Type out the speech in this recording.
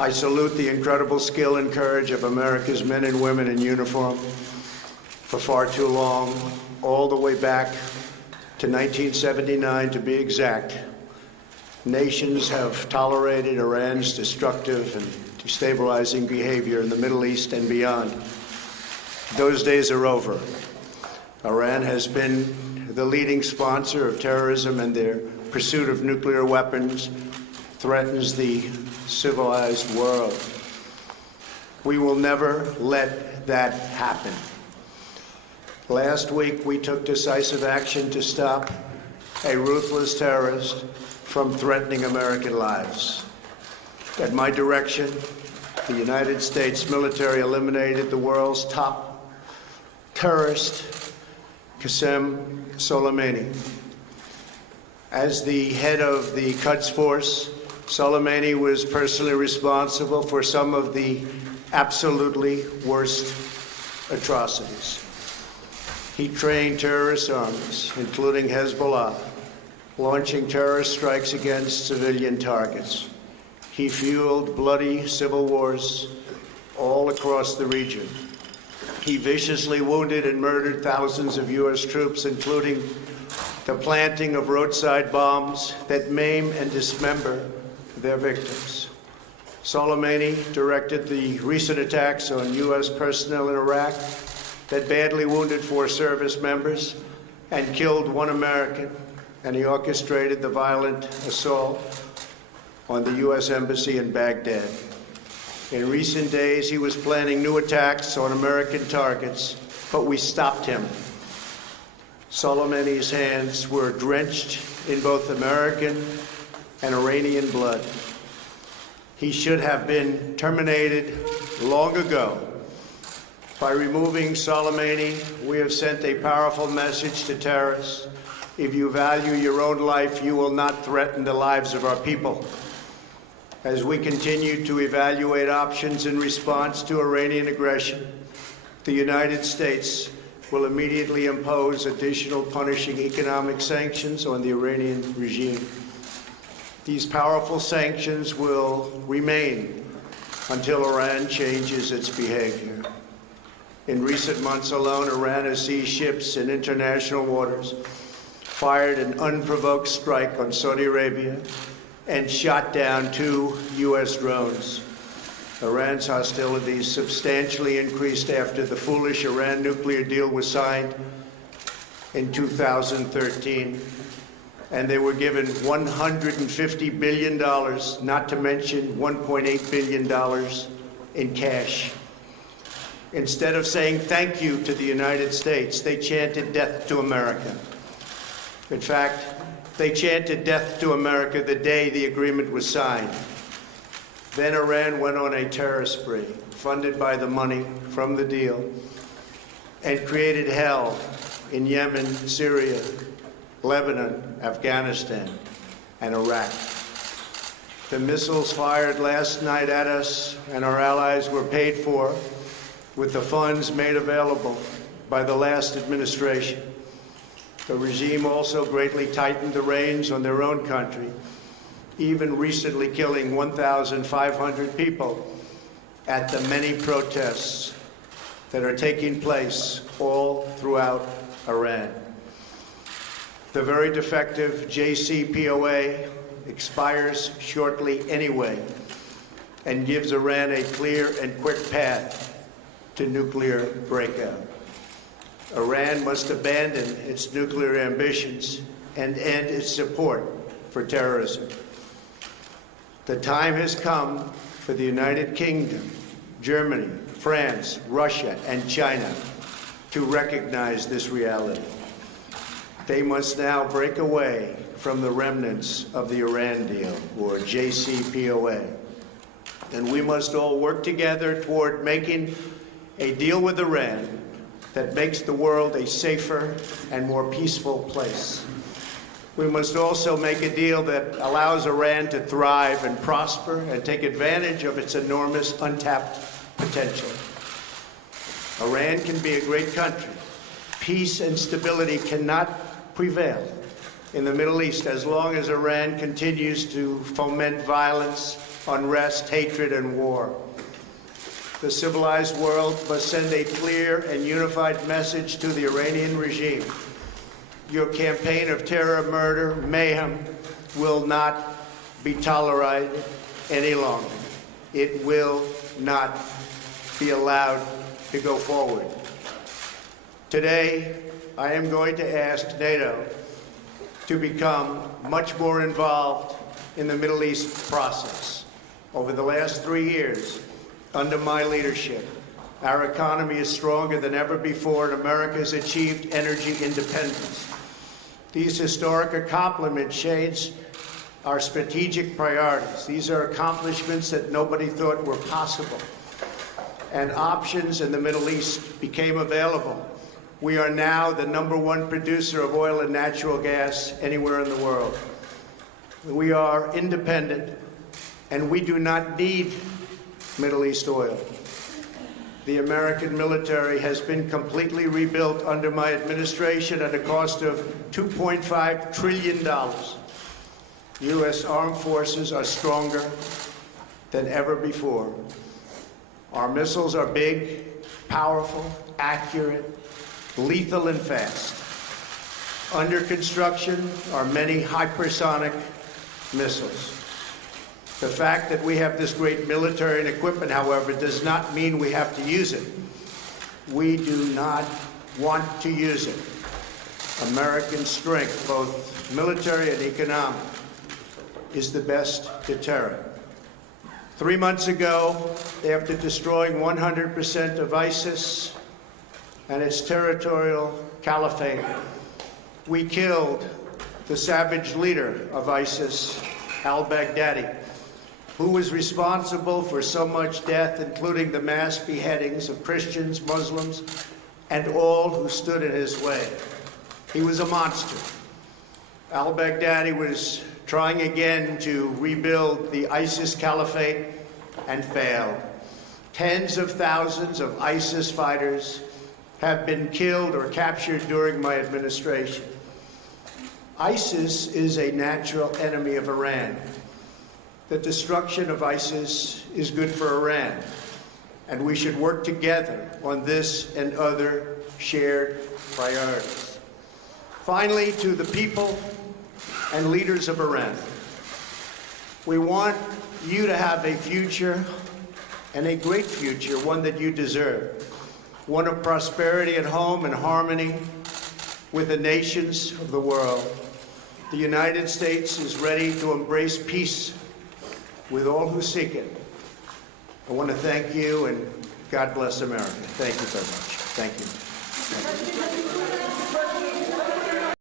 I salute the incredible skill and courage of America's men and women in uniform. For far too long, all the way back to 1979 to be exact, nations have tolerated Iran's destructive and destabilizing behavior in the Middle East and beyond. Those days are over. Iran has been the leading sponsor of terrorism, and their pursuit of nuclear weapons threatens the civilized world. We will never let that happen. Last week, we took decisive action to stop a ruthless terrorist from threatening American lives. At my direction, the United States military eliminated the world's top terrorist, Qasem Soleimani. As the head of the Quds Force, Soleimani was personally responsible for some of the absolutely worst atrocities. He trained terrorist armies, including Hezbollah, launching terrorist strikes against civilian targets. He fueled bloody civil wars all across the region. He viciously wounded and murdered thousands of U.S. troops, including the planting of roadside bombs that maim and dismember their victims. Soleimani directed the recent attacks on U.S. personnel in Iraq that badly wounded 4 service members and killed 1 American, and he orchestrated the violent assault on the U.S. Embassy in Baghdad. In recent days, he was planning new attacks on American targets, but we stopped him. Soleimani's hands were drenched in both American and Iranian blood. He should have been terminated long ago. By removing Soleimani, we have sent a powerful message to terrorists. If you value your own life, you will not threaten the lives of our people. As we continue to evaluate options in response to Iranian aggression, the United States will immediately impose additional punishing economic sanctions on the Iranian regime. These powerful sanctions will remain until Iran changes its behavior. In recent months alone, Iran has seized ships in international waters, fired an unprovoked strike on Saudi Arabia, and shot down 2 U.S. drones. Iran's hostilities substantially increased after the foolish Iran nuclear deal was signed in 2013, and they were given $150 billion, not to mention $1.8 billion in cash. Instead of saying thank you to the United States, they chanted death to America. In fact, they chanted death to America the day the agreement was signed. Then Iran went on a terror spree, funded by the money from the deal, and created hell in Yemen, Syria, Lebanon, Afghanistan, and Iraq. The missiles fired last night at us and our allies were paid for with the funds made available by the last administration. The regime also greatly tightened the reins on their own country, even recently killing 1,500 people at the many protests that are taking place all throughout Iran. The very defective JCPOA expires shortly anyway and gives Iran a clear and quick path to nuclear breakout. Iran must abandon its nuclear ambitions and end its support for terrorism. The time has come for the United Kingdom, Germany, France, Russia, and China to recognize this reality. They must now break away from the remnants of the Iran deal, or JCPOA. And we must all work together toward making a deal with Iran that makes the world a safer and more peaceful place. We must also make a deal that allows Iran to thrive and prosper and take advantage of its enormous untapped potential. Iran can be a great country. Peace and stability cannot prevail in the Middle East as long as Iran continues to foment violence unrest, hatred, and war. The civilized world must send a clear and unified message to the Iranian regime. Your campaign of terror, murder, mayhem will not be tolerated any longer. It will not be allowed to go forward. Today, I am going to ask NATO to become much more involved in the Middle East process. Over the last 3 years, under my leadership, our economy is stronger than ever before, and America has achieved energy independence. These historic accomplishments change our strategic priorities. These are accomplishments that nobody thought were possible. And options in the Middle East became available. We are now the #1 producer of oil and natural gas anywhere in the world. We are independent, and we do not need Middle East oil. The American military has been completely rebuilt under my administration at a cost of $2.5 trillion. U.S. armed forces are stronger than ever before. Our missiles are big, powerful, accurate, lethal, and fast. Under construction are many hypersonic missiles. The fact that we have this great military and equipment, however, does not mean we have to use it. We do not want to use it. American strength, both military and economic, is the best deterrent. 3 months ago, after destroying 100% of ISIS and its territorial caliphate, we killed the savage leader of ISIS, al-Baghdadi, who was responsible for so much death, including the mass beheadings of Christians, Muslims, and all who stood in his way. He was a monster. Al-Baghdadi was trying again to rebuild the ISIS caliphate and failed. Tens of thousands of ISIS fighters have been killed or captured during my administration. ISIS is a natural enemy of Iran. The destruction of ISIS is good for Iran, and we should work together on this and other shared priorities. Finally, to the people and leaders of Iran, we want you to have a future, and a great future, one that you deserve, one of prosperity at home and harmony with the nations of the world. The United States is ready to embrace peace with all who seek it. I want to thank you, and God bless America. Thank you very much. Thank you.